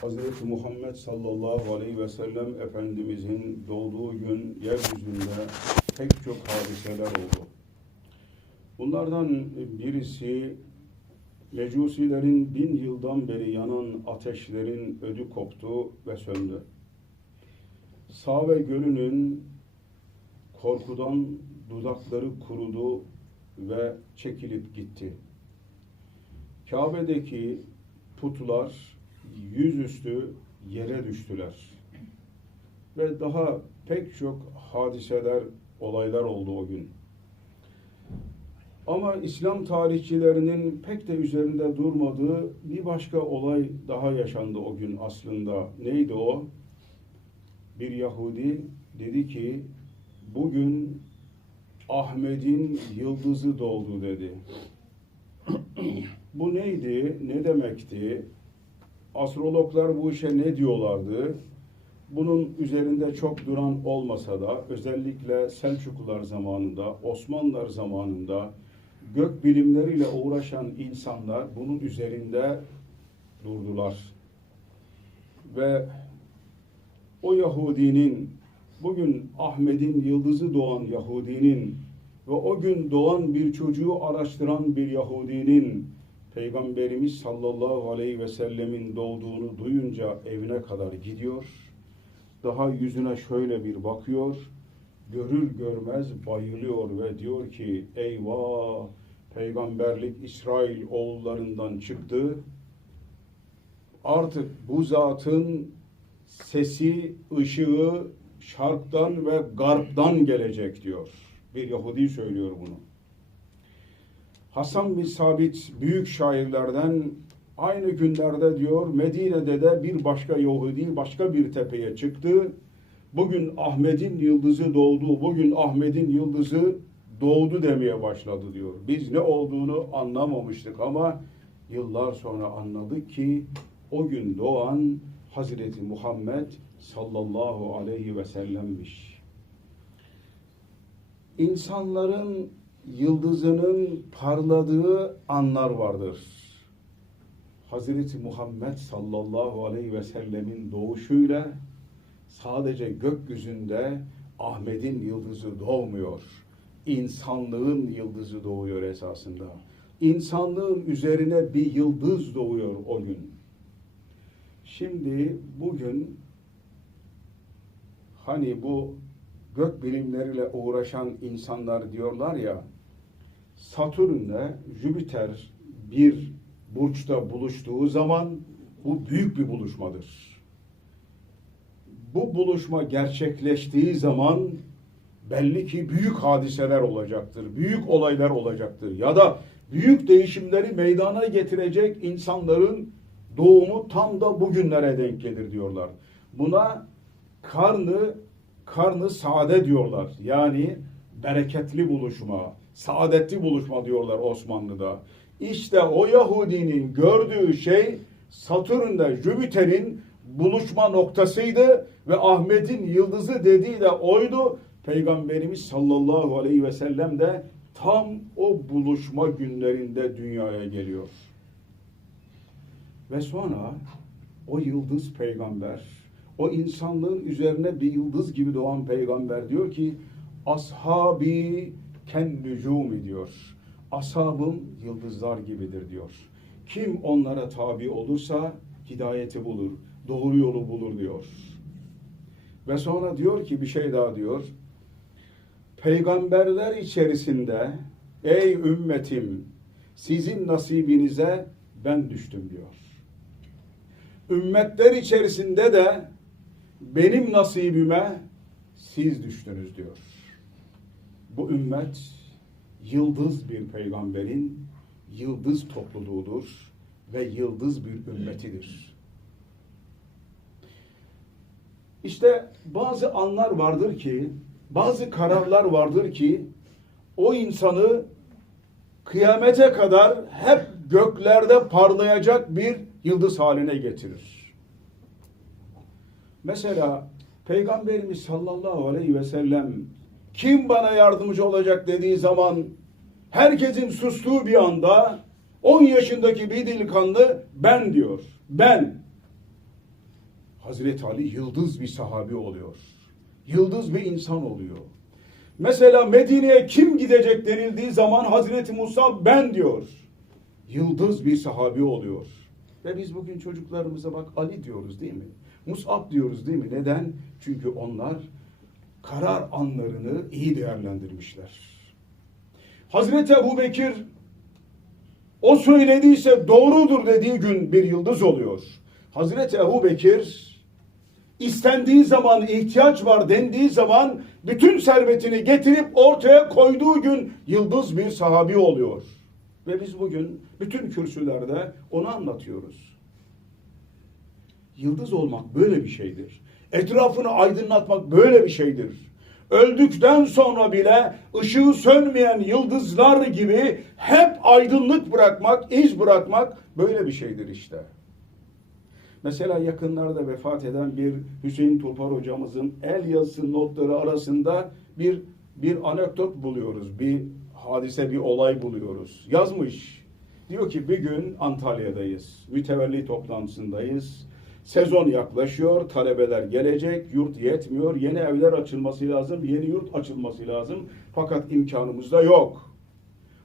Hazreti Muhammed sallallahu aleyhi ve sellem Efendimizin doğduğu gün yeryüzünde pek çok hadiseler oldu. Bunlardan birisi Mecusilerin bin yıldan beri yanan ateşlerin ödü koptu ve söndü. Save Gölü'nün korkudan dudakları kurudu ve çekilip gitti. Kabe'deki putlar yüzüstü yere düştüler. Ve daha pek çok hadiseler, olaylar oldu o gün. Ama İslam tarihçilerinin pek de üzerinde durmadığı bir başka olay daha yaşandı o gün aslında. Neydi o? Bir Yahudi dedi ki bugün Ahmet'in yıldızı doğdu dedi. Bu neydi? Ne demekti? Astrologlar bu işe ne diyorlardı? Bunun üzerinde çok duran olmasa da özellikle Selçuklular zamanında, Osmanlılar zamanında gök bilimleriyle uğraşan insanlar bunun üzerinde durdular. Ve o Yahudinin bugün Ahmet'in yıldızı doğan Yahudinin ve o gün doğan bir çocuğu araştıran bir Yahudinin Peygamberimiz sallallahu aleyhi ve sellemin doğduğunu duyunca evine kadar gidiyor. Daha yüzüne şöyle bir bakıyor. Görür görmez bayılıyor ve diyor ki eyvah peygamberlik İsrail oğullarından çıktı. Artık bu zatın sesi, ışığı şarktan ve garptan gelecek diyor. Bir Yahudi söylüyor bunu. Hasan bin Sabit büyük şairlerden aynı günlerde diyor Medine'de de bir başka Yahudi başka bir tepeye çıktı. Bugün Ahmet'in yıldızı doğdu, bugün Ahmet'in yıldızı doğdu demeye başladı diyor. Biz ne olduğunu anlamamıştık ama yıllar sonra anladık ki o gün doğan Hazreti Muhammed sallallahu aleyhi ve sellemmiş. İnsanların yıldızının parladığı anlar vardır. Hazreti Muhammed sallallahu aleyhi ve sellemin doğuşuyla sadece gökyüzünde Ahmet'in yıldızı doğmuyor. İnsanlığın yıldızı doğuyor esasında. İnsanlığın üzerine bir yıldız doğuyor o gün. Şimdi bugün hani bu gök bilimleriyle uğraşan insanlar diyorlar ya Satürn'le Jüpiter bir burçta buluştuğu zaman bu büyük bir buluşmadır. Bu buluşma gerçekleştiği zaman belli ki büyük hadiseler olacaktır, büyük olaylar olacaktır ya da büyük değişimleri meydana getirecek insanların doğumu tam da bugünlere denk gelir diyorlar. Buna karnı karnı sade diyorlar. Yani bereketli buluşma, saadetli buluşma diyorlar Osmanlı'da. İşte o Yahudinin gördüğü şey Satürn'de Jüpiter'in buluşma noktasıydı ve Ahmet'in yıldızı dediği de oydu. Peygamberimiz sallallahu aleyhi ve sellem de tam o buluşma günlerinde dünyaya geliyor. Ve sonra o yıldız peygamber, o insanlığın üzerine bir yıldız gibi doğan peygamber diyor ki ashabi ken nücumi diyor. Ashabım yıldızlar gibidir diyor. Kim onlara tabi olursa hidayeti bulur, doğru yolu bulur diyor. Ve sonra diyor ki bir şey daha diyor. Peygamberler içerisinde ey ümmetim sizin nasibinize ben düştüm diyor. Ümmetler içerisinde de benim nasibime siz düştünüz diyor. Bu ümmet yıldız bir peygamberin yıldız topluluğudur ve yıldız bir ümmetidir. İşte bazı anlar vardır ki, bazı kararlar vardır ki o insanı kıyamete kadar hep göklerde parlayacak bir yıldız haline getirir. Mesela Peygamberimiz sallallahu aleyhi ve sellem kim bana yardımcı olacak dediği zaman herkesin sustuğu bir anda 10 yaşındaki bir delikanlı ben diyor. Ben. Hazreti Ali yıldız bir sahabi oluyor. Yıldız bir insan oluyor. Mesela Medine'ye kim gidecek denildiği zaman Hazreti Musa ben diyor. Yıldız bir sahabi oluyor. Ve biz bugün çocuklarımıza bak Ali diyoruz değil mi? Musab diyoruz değil mi? Neden? Çünkü onlar karar anlarını iyi değerlendirmişler. Hazreti Ebu Bekir o söylediyse doğrudur dediği gün bir yıldız oluyor. Hazreti Ebu Bekir istendiği zaman ihtiyaç var dendiği zaman bütün servetini getirip ortaya koyduğu gün yıldız bir sahabi oluyor. Ve biz bugün bütün kürsülerde onu anlatıyoruz. Yıldız olmak böyle bir şeydir. Etrafını aydınlatmak böyle bir şeydir. Öldükten sonra bile ışığı sönmeyen yıldızlar gibi hep aydınlık bırakmak, iz bırakmak böyle bir şeydir işte. Mesela yakınlarda vefat eden bir Hüseyin Topar hocamızın el yazısı notları arasında bir bir anekdot buluyoruz. Bir hadise, bir olay buluyoruz. Yazmış. Diyor ki bir gün Antalya'dayız. Mütevelli toplantısındayız. Sezon yaklaşıyor, talebeler gelecek, yurt yetmiyor, yeni evler açılması lazım, yeni yurt açılması lazım. Fakat imkanımız da yok.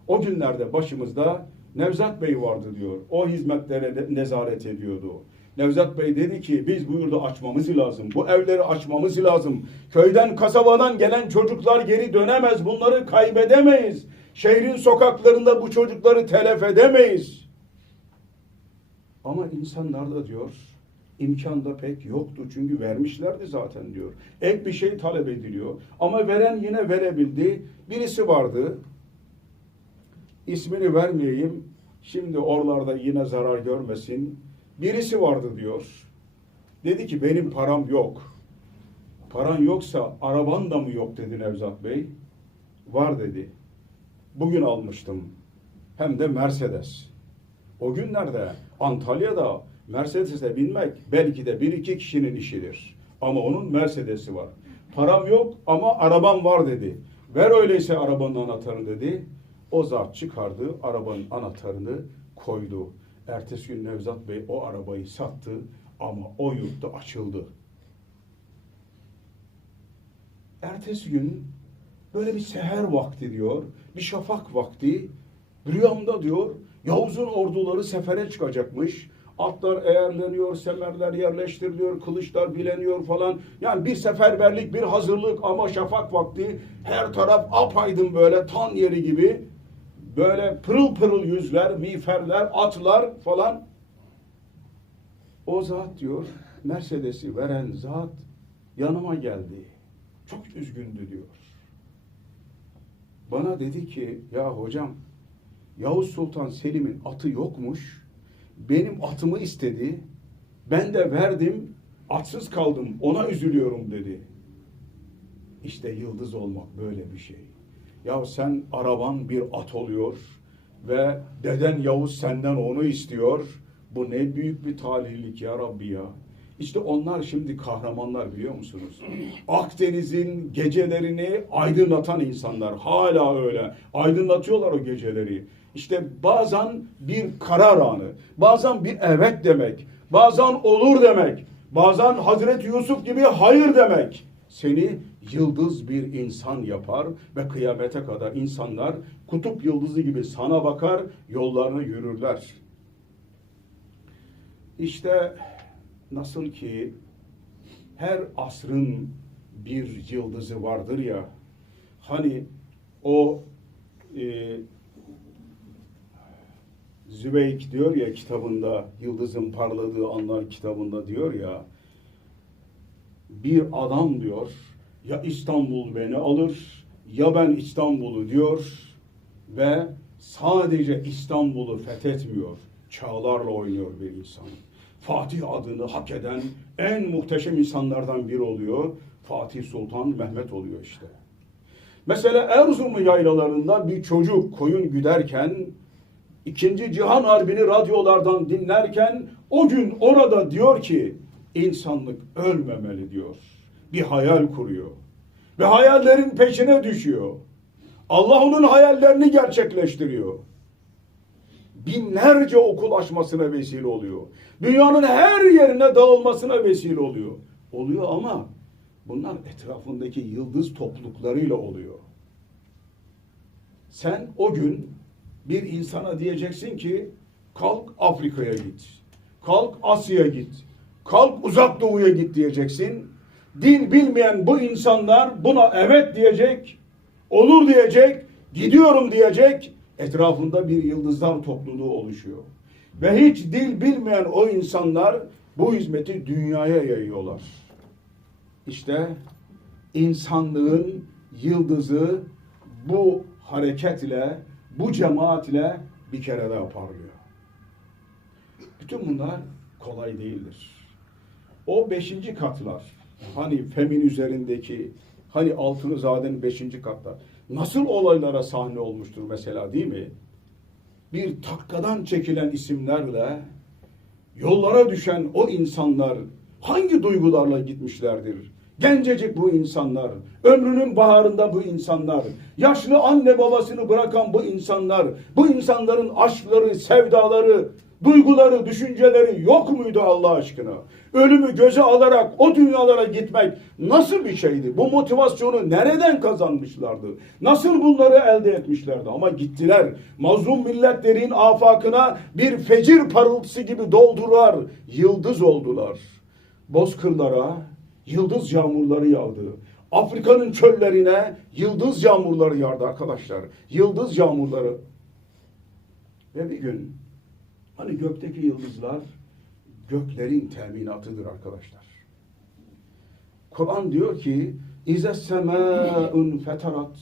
O günlerde başımızda Nevzat Bey vardı diyor. O hizmetlere nezaret ediyordu. Nevzat Bey dedi ki biz bu yurdu açmamız lazım. Bu evleri açmamız lazım. Köyden kasabadan gelen çocuklar geri dönemez. Bunları kaybedemeyiz. Şehrin sokaklarında bu çocukları telef edemeyiz. Ama insanlarda diyor imkan da pek yoktu. Çünkü vermişlerdi zaten diyor. Ek bir şey talep ediliyor. Ama veren yine verebildi. Birisi vardı. İsmini vermeyeyim. Şimdi oralarda yine zarar görmesin. Birisi vardı diyor. Dedi ki benim param yok. Paran yoksa araban da mı yok dedi Nevzat Bey. Var dedi. Bugün almıştım. Hem de Mercedes. O günlerde Antalya'da Mercedes'e binmek belki de bir iki kişinin işidir. Ama onun Mercedes'i var. Param yok ama arabam var dedi. Ver öyleyse arabanın anahtarını dedi. O zat çıkardı, arabanın anahtarını koydu. Ertesi gün Nevzat Bey o arabayı sattı ama o yurtta açıldı. Ertesi gün böyle bir seher vakti diyor, bir şafak vakti. Rüyamda diyor Yavuz'un orduları sefere çıkacakmış. Atlar eğerleniyor, semerler yerleştiriliyor, kılıçlar bileniyor falan. Yani bir seferberlik, bir hazırlık ama şafak vakti her taraf apaydın böyle tan yeri gibi. Böyle pırıl pırıl yüzler, miğferler, atlar falan. O zat diyor, Mercedes'i veren zat yanıma geldi. Çok üzgündü diyor. Bana dedi ki, ya hocam Yavuz Sultan Selim'in atı yokmuş. Benim atımı istedi. Ben de verdim. Atsız kaldım. Ona üzülüyorum dedi. İşte yıldız olmak böyle bir şey. Ya sen araban bir at oluyor ve deden Yavuz senden onu istiyor. Bu ne büyük bir talihlik ya Rabbi ya. İşte onlar şimdi kahramanlar biliyor musunuz? Akdeniz'in gecelerini aydınlatan insanlar. Hala öyle. Aydınlatıyorlar o geceleri. İşte bazen bir karar anı, bazen bir evet demek, bazen olur demek, bazen Hazreti Yusuf gibi hayır demek seni yıldız bir insan yapar ve kıyamete kadar insanlar kutup yıldızı gibi sana bakar, yollarını yürürler. İşte nasıl ki her asrın bir yıldızı vardır ya, hani o e, Zübeyk diyor ya kitabında, Yıldızın Parladığı Anlar kitabında diyor ya, bir adam diyor, ya İstanbul beni alır, ya ben İstanbul'u diyor ve sadece İstanbul'u fethetmiyor, çağlarla oynuyor bir insan. Fatih adını hak eden en muhteşem insanlardan biri oluyor. Fatih Sultan Mehmet oluyor işte. Mesela Erzurum yaylalarında bir çocuk koyun güderken İkinci Cihan Harbi'ni radyolardan dinlerken o gün orada diyor ki insanlık ölmemeli diyor. Bir hayal kuruyor. Ve hayallerin peşine düşüyor. Allah onun hayallerini gerçekleştiriyor. binlerce okul açmasına vesile oluyor. Dünyanın her yerine dağılmasına vesile oluyor. Oluyor ama bunlar etrafındaki yıldız topluluklarıyla oluyor. Sen o gün bir insana diyeceksin ki kalk Afrika'ya git. Kalk Asya'ya git. Kalk uzak doğuya git diyeceksin. Din bilmeyen bu insanlar buna evet diyecek, olur diyecek, gidiyorum diyecek. Etrafında bir yıldızlar topluluğu oluşuyor. Ve hiç dil bilmeyen o insanlar bu hizmeti dünyaya yayıyorlar. İşte insanlığın yıldızı bu hareketle, bu cemaatle bir kere daha parlıyor. Bütün bunlar kolay değildir. O beşinci katlar, hani Femin üzerindeki, hani Altını Zade'nin beşinci katlar, nasıl olaylara sahne olmuştur mesela değil mi? Bir takkadan çekilen isimlerle yollara düşen o insanlar hangi duygularla gitmişlerdir? Gencecik bu insanlar, ömrünün baharında bu insanlar, yaşlı anne babasını bırakan bu insanlar, bu insanların aşkları, sevdaları, duyguları, düşünceleri yok muydu Allah aşkına? Ölümü göze alarak o dünyalara gitmek nasıl bir şeydi? Bu motivasyonu nereden kazanmışlardı? Nasıl bunları elde etmişlerdi? Ama gittiler. Mazlum milletlerin afakına bir fecir parıltısı gibi doldular. Yıldız oldular. Bozkırlara yıldız yağmurları yağdı. Afrika'nın çöllerine yıldız yağmurları yağdı arkadaşlar. Yıldız yağmurları. Ve bir gün hani gökteki yıldızlar göklerin teminatıdır arkadaşlar. Kur'an diyor ki İze semâun feterat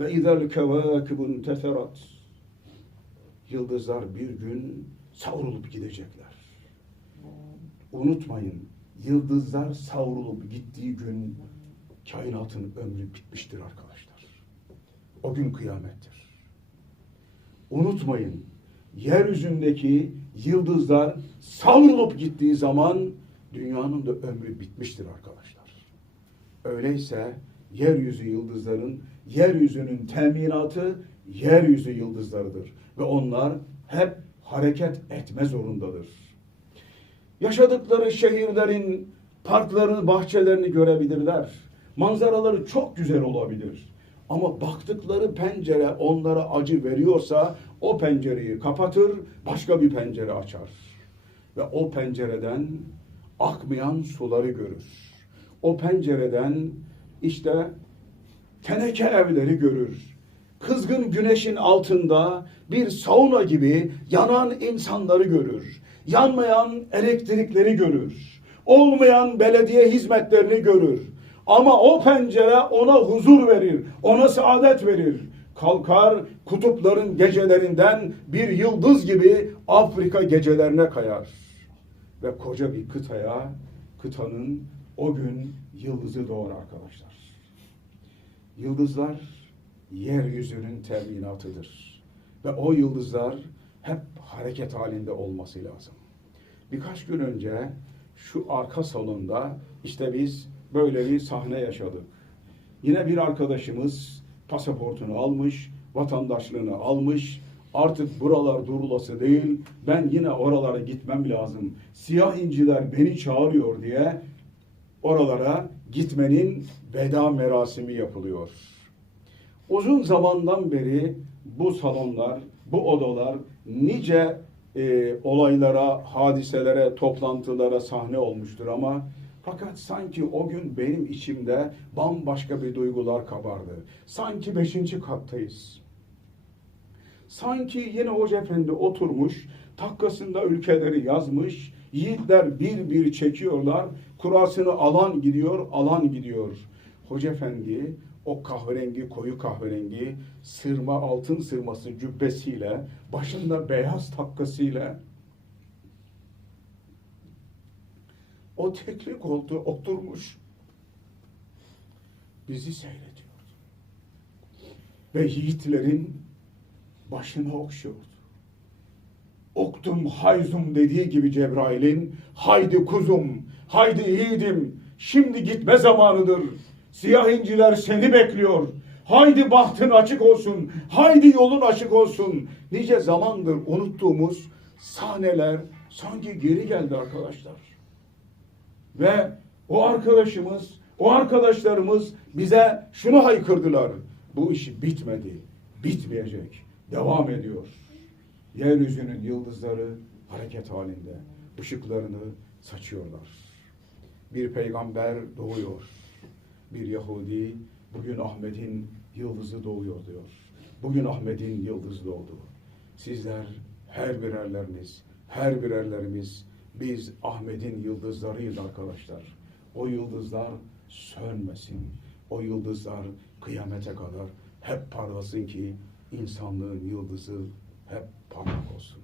ve izel kevâkibun teferat Yıldızlar bir gün savrulup gidecekler. Unutmayın yıldızlar savrulup gittiği gün kainatın ömrü bitmiştir arkadaşlar. O gün kıyamettir. Unutmayın yeryüzündeki yıldızlar savrulup gittiği zaman dünyanın da ömrü bitmiştir arkadaşlar. Öyleyse yeryüzü yıldızların, yeryüzünün teminatı yeryüzü yıldızlarıdır. Ve onlar hep hareket etme zorundadır. Yaşadıkları şehirlerin parklarını, bahçelerini görebilirler. Manzaraları çok güzel olabilir. Ama baktıkları pencere onlara acı veriyorsa o pencereyi kapatır, başka bir pencere açar. Ve o pencereden akmayan suları görür. O pencereden işte teneke evleri görür. Kızgın güneşin altında bir sauna gibi yanan insanları görür. Yanmayan elektrikleri görür. Olmayan belediye hizmetlerini görür. Ama o pencere ona huzur verir, ona saadet verir. Kalkar kutupların gecelerinden bir yıldız gibi Afrika gecelerine kayar. Ve koca bir kıtaya, kıtanın o gün yıldızı doğar arkadaşlar. Yıldızlar yeryüzünün teminatıdır. Ve o yıldızlar hep hareket halinde olması lazım. Birkaç gün önce şu arka salonda işte biz böyle bir sahne yaşadık. Yine bir arkadaşımız pasaportunu almış, vatandaşlığını almış. Artık buralar durulası değil, ben yine oralara gitmem lazım. Siyah inciler beni çağırıyor diye oralara gitmenin veda merasimi yapılıyor. Uzun zamandan beri bu salonlar, bu odalar nice e, olaylara, hadiselere, toplantılara sahne olmuştur ama fakat sanki o gün benim içimde bambaşka bir duygular kabardı. Sanki beşinci kattayız. Sanki yine Hoca Efendi oturmuş, takkasında ülkeleri yazmış, yiğitler bir bir çekiyorlar, kurasını alan gidiyor, alan gidiyor. Hoca Efendi o kahverengi, koyu kahverengi, sırma, altın sırması cübbesiyle, başında beyaz takkasıyla o tekli koltuğa oturmuş bizi seyrediyor. Ve yiğitlerin başını okşuyordu. Oktum hayzum dediği gibi Cebrail'in haydi kuzum, haydi yiğidim, şimdi gitme zamanıdır. Siyah inciler seni bekliyor. Haydi bahtın açık olsun. Haydi yolun açık olsun. Nice zamandır unuttuğumuz sahneler sanki geri geldi arkadaşlar. Ve o arkadaşımız, o arkadaşlarımız bize şunu haykırdılar. Bu iş bitmedi, bitmeyecek, devam ediyor. Yeryüzünün yıldızları hareket halinde, ışıklarını saçıyorlar. Bir peygamber doğuyor. Bir Yahudi bugün Ahmet'in yıldızı doğuyor diyor. Bugün Ahmet'in yıldızı doğdu. Sizler her birerleriniz, her birerlerimiz biz Ahmet'in yıldızlarıyız arkadaşlar. O yıldızlar sönmesin. O yıldızlar kıyamete kadar hep parlasın ki insanlığın yıldızı hep parlak olsun.